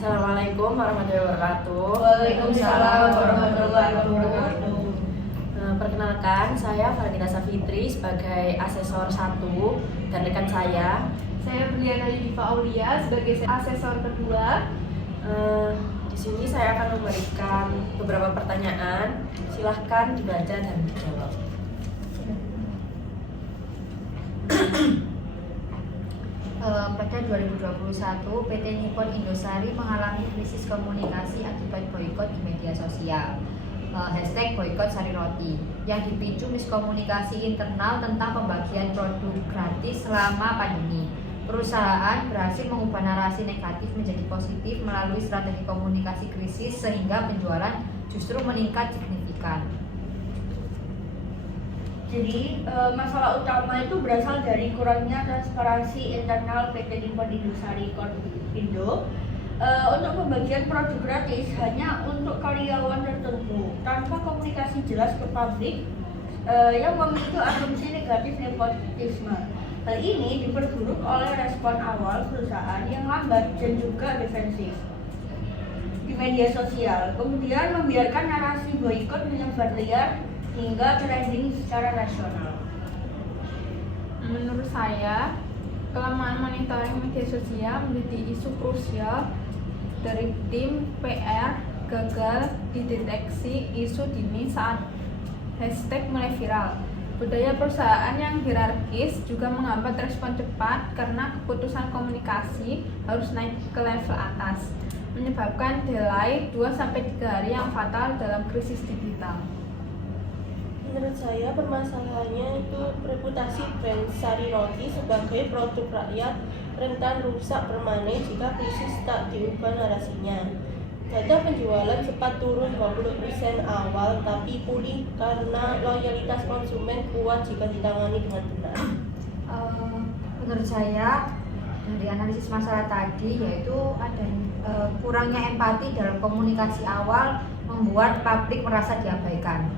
Assalamualaikum warahmatullahi wabarakatuh. Waalaikumsalam warahmatullahi wabarakatuh. Perkenalkan, saya Faridina Safitri sebagai asesor 1 dan rekan saya. Saya Briana Yudifa Aulia sebagai asesor kedua. Di sini saya akan memberikan beberapa pertanyaan. Silahkan dibaca dan dijawab. Pada 2021, PT Nippon Indosari mengalami krisis komunikasi akibat boikot di media sosial. #boikot sari roti yang dipicu miskomunikasi internal tentang pembagian produk gratis selama pandemi. Perusahaan berhasil mengubah narasi negatif menjadi positif melalui strategi komunikasi krisis sehingga penjualan justru meningkat signifikan. Jadi masalah utama itu berasal dari kurangnya transparansi internal PT Nippon Indosari Indo untuk pembagian produk gratis hanya untuk karyawan tertentu tanpa komunikasi jelas ke publik yang memicu asumsi negatif nepotisme. Hal ini diperburuk oleh respon awal perusahaan yang lambat dan juga defensif di media sosial, kemudian membiarkan narasi boikot menyebar liar hingga trending secara nasional. Menurut saya, kelemahan monitoring media sosial menjadi isu krusial dari tim PR gagal dideteksi isu dini saat hashtag mulai viral. Budaya perusahaan yang hierarkis juga menghambat respon cepat karena keputusan komunikasi harus naik ke level atas, menyebabkan delay 2-3 hari yang fatal dalam krisis digital. Menurut saya permasalahannya itu reputasi brand Sari Roti sebagai produk rakyat rentan rusak permanen jika krisis tak diubah narasinya. Data penjualan sempat turun 20% awal tapi pulih karena loyalitas konsumen kuat jika ditangani dengan benar. Menurut saya dari analisis masalah tadi yaitu ada kurangnya empati dalam komunikasi awal membuat publik merasa diabaikan.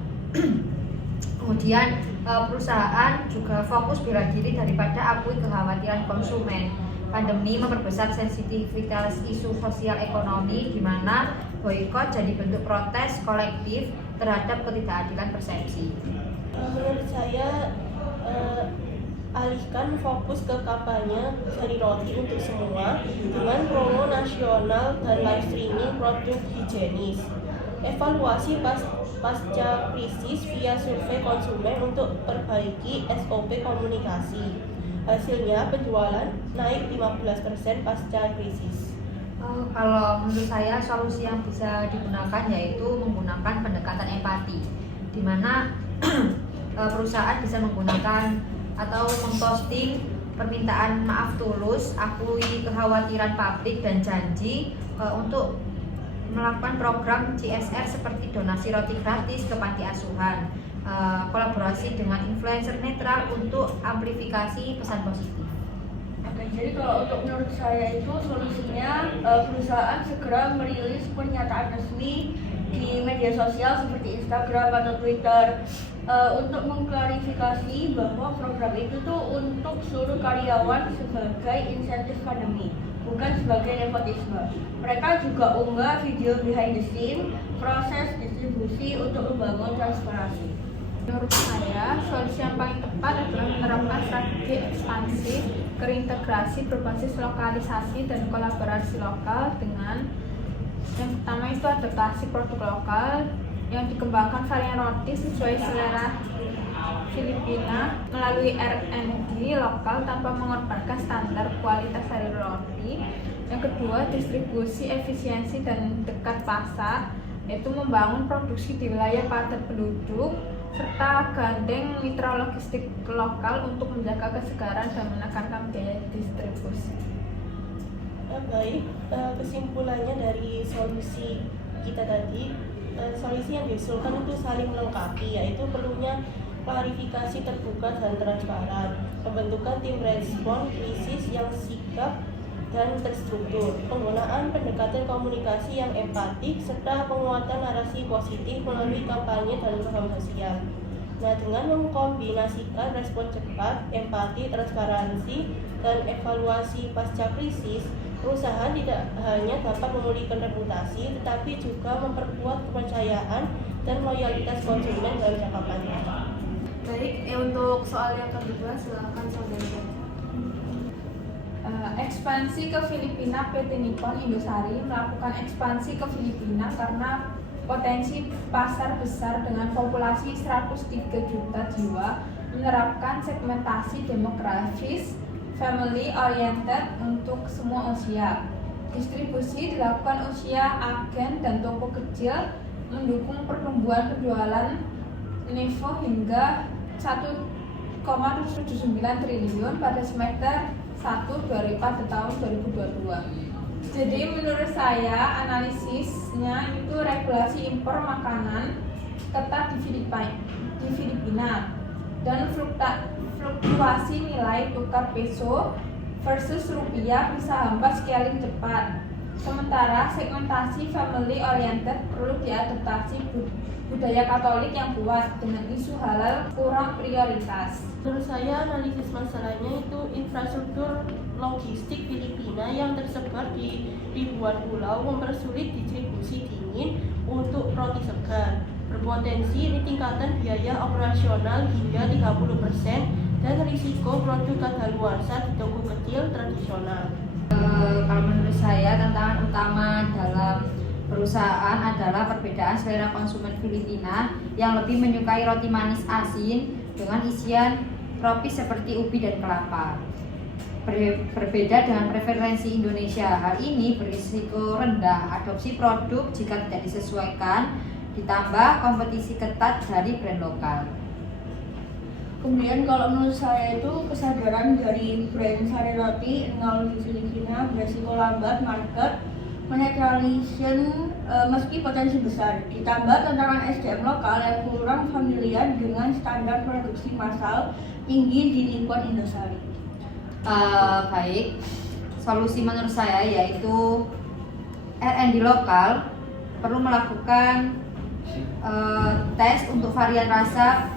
Kemudian perusahaan juga fokus bela diri daripada akui kekhawatiran konsumen. Pandemi memperbesar sensitivitas isu sosial ekonomi di mana boikot jadi bentuk protes kolektif terhadap ketidakadilan persepsi. Menurut saya alihkan fokus ke kampanye Sari Roti untuk semua dengan promo nasional dan live streaming produk higienis. Evaluasi pasca krisis via survei konsumen untuk perbaiki SOP komunikasi. Hasilnya penjualan naik 15% pasca krisis. Kalau menurut saya solusi yang bisa digunakan yaitu menggunakan pendekatan empati, di mana perusahaan bisa menggunakan atau memposting permintaan maaf tulus, akui kekhawatiran publik dan janji untuk melakukan program CSR seperti donasi roti gratis ke panti asuhan, kolaborasi dengan influencer netral untuk amplifikasi pesan positif. Oke, jadi kalau untuk menurut saya itu solusinya perusahaan segera merilis pernyataan resmi di media sosial seperti Instagram atau Twitter untuk mengklarifikasi bahwa program itu tuh untuk seluruh karyawan sebagai insentif pandemi, bukan sebagai nepotisme. Mereka juga unggah video behind the scene proses distribusi untuk membangun transparansi. Menurut saya, solusi yang paling tepat adalah menerapkan strategi ekspansi, terintegrasi berbasis lokalisasi dan kolaborasi lokal dengan yang pertama itu adaptasi produk lokal yang dikembangkan varian roti sesuai selera Filipina melalui R&D lokal tanpa mengorbankan standar kualitas dari roti. Yang kedua, distribusi efisiensi dan dekat pasar, yaitu membangun produksi di wilayah padat penduduk serta gandeng mitra logistik lokal untuk menjaga kesegaran dan menekankan biaya distribusi. Baik, kesimpulannya dari solusi kita tadi, solusi yang diusulkan itu saling melengkapi, yaitu perlunya klarifikasi terbuka dan transparan, pembentukan tim respon krisis yang sigap dan terstruktur, penggunaan pendekatan komunikasi yang empatik, serta penguatan narasi positif melalui kampanye dan program sosial. Nah, dengan mengkombinasikan respon cepat, empati, transparansi, dan evaluasi pasca krisis, Perusahaan tidak hanya dapat memulihkan reputasi, tetapi juga memperkuat kepercayaan dan loyalitas konsumen dalam jangka panjang. Baik, untuk soal yang kedua silakan saudara. Ekspansi ke Filipina, PT Nippon Indosari melakukan ekspansi ke Filipina karena potensi pasar besar dengan populasi 103 juta jiwa, menerapkan segmentasi demografis family oriented untuk semua usia. Distribusi dilakukan usia agen dan toko kecil, mendukung pertumbuhan penjualan Nevo hingga 1,79 triliun pada semester 1 2004 tahun 2022. Jadi menurut saya analisisnya itu regulasi impor makanan ketat di Filipina dan fluktuasi nilai tukar peso versus rupiah bisa hambat scaling cepat. Sementara segmentasi family oriented perlu diadaptasi budaya Katolik yang kuat dengan isu halal kurang prioritas. Menurut saya analisis masalahnya itu infrastruktur logistik Filipina yang tersebar di ribuan pulau mempersulit distribusi dingin untuk roti segar. Berpotensi peningkatan biaya operasional hingga 30% dan risiko produk kadaluarsa di toko kecil tradisional. Kalau menurut saya tantangan utama dalam perusahaan adalah perbedaan selera konsumen Filipina yang lebih menyukai roti manis asin dengan isian tropis seperti ubi dan kelapa. Berbeda dengan preferensi Indonesia, hal ini berisiko rendah adopsi produk jika tidak disesuaikan, ditambah kompetisi ketat dari brand lokal. Kemudian kalau menurut saya itu kesadaran dari brand sari roti nol di Filipina beresiko lambat market penetralisasi meski potensi besar, ditambah tantangan SDM lokal yang kurang familiar dengan standar produksi massal tinggi di Nippon Indosari. Baik, solusi menurut saya yaitu R&D lokal perlu melakukan tes untuk varian rasa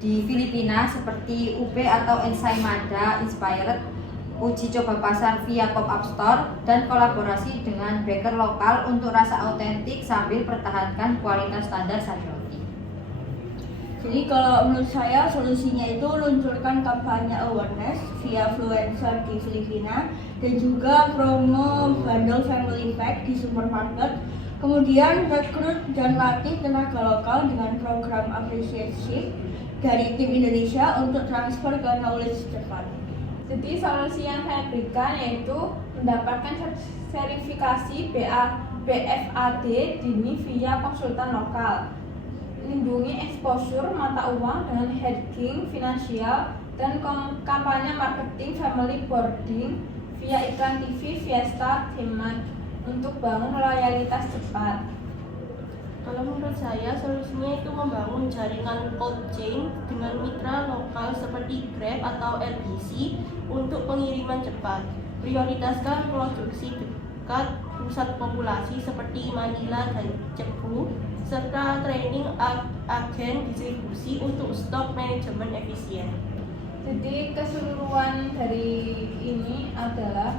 di Filipina seperti UB atau Ensaymada Inspired, uji coba pasar via pop-up store, dan kolaborasi dengan baker lokal untuk rasa autentik sambil pertahankan kualitas standar sari roti. Jadi kalau menurut saya solusinya itu luncurkan kampanye awareness via influencer di Filipina dan juga promo bundle family pack di supermarket. Kemudian rekrut dan latih tenaga lokal dengan program apprenticeship dari tim Indonesia untuk transfer ke knowledge cepat. Jadi solusi yang saya berikan yaitu mendapatkan verifikasi BFAD dini via konsultan lokal, lindungi exposure mata uang dengan hedging finansial, dan kampanye marketing family boarding via iklan TV, Fiesta, Teman untuk bangun loyalitas cepat. Kalau menurut saya solusinya itu membangun jaringan cold chain dengan mitra lokal seperti Grab atau LBC untuk pengiriman cepat. Prioritaskan produksi dekat pusat populasi seperti Manila dan Cebu, serta training agen distribusi untuk stok manajemen efisien. Jadi keseluruhan dari ini adalah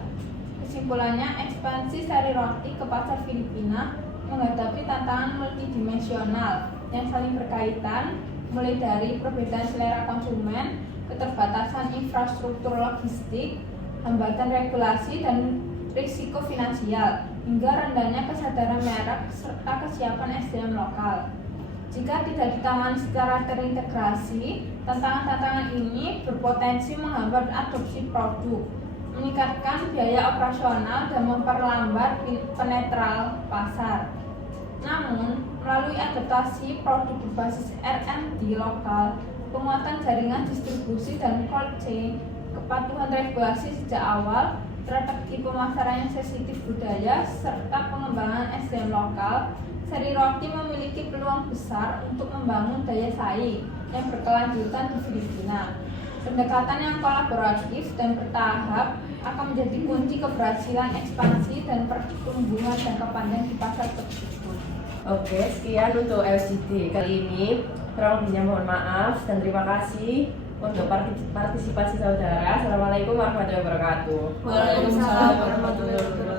kesimpulannya ekspansi sari roti ke pasar Filipina menghadapi tantangan multidimensional yang saling berkaitan, mulai dari perbedaan selera konsumen, keterbatasan infrastruktur logistik, hambatan regulasi dan risiko finansial, hingga rendahnya kesadaran merek serta kesiapan SDM lokal. Jika tidak ditangani secara terintegrasi, tantangan-tantangan ini berpotensi menghambat adopsi produk, meningkatkan biaya operasional dan memperlambat penetral pasar. Namun, melalui adaptasi produk berbasis R&D lokal, penguatan jaringan distribusi dan cold chain, kepatuhan regulasi sejak awal, strategi pemasaran yang sensitif budaya, serta pengembangan SDM lokal, sari roti memiliki peluang besar untuk membangun daya saing yang berkelanjutan di Filipina. Pendekatan yang kolaboratif dan bertahap akan menjadi kunci keberhasilan ekspansi dan pertumbuhan jangka panjang di pasar tersebut. Oke, sekian untuk LCD kali ini. Kurang lebihnya mohon maaf dan terima kasih. untuk partisipasi saudara. Assalamualaikum warahmatullahi wabarakatuh. Waalaikumsalam warahmatullahi wabarakatuh.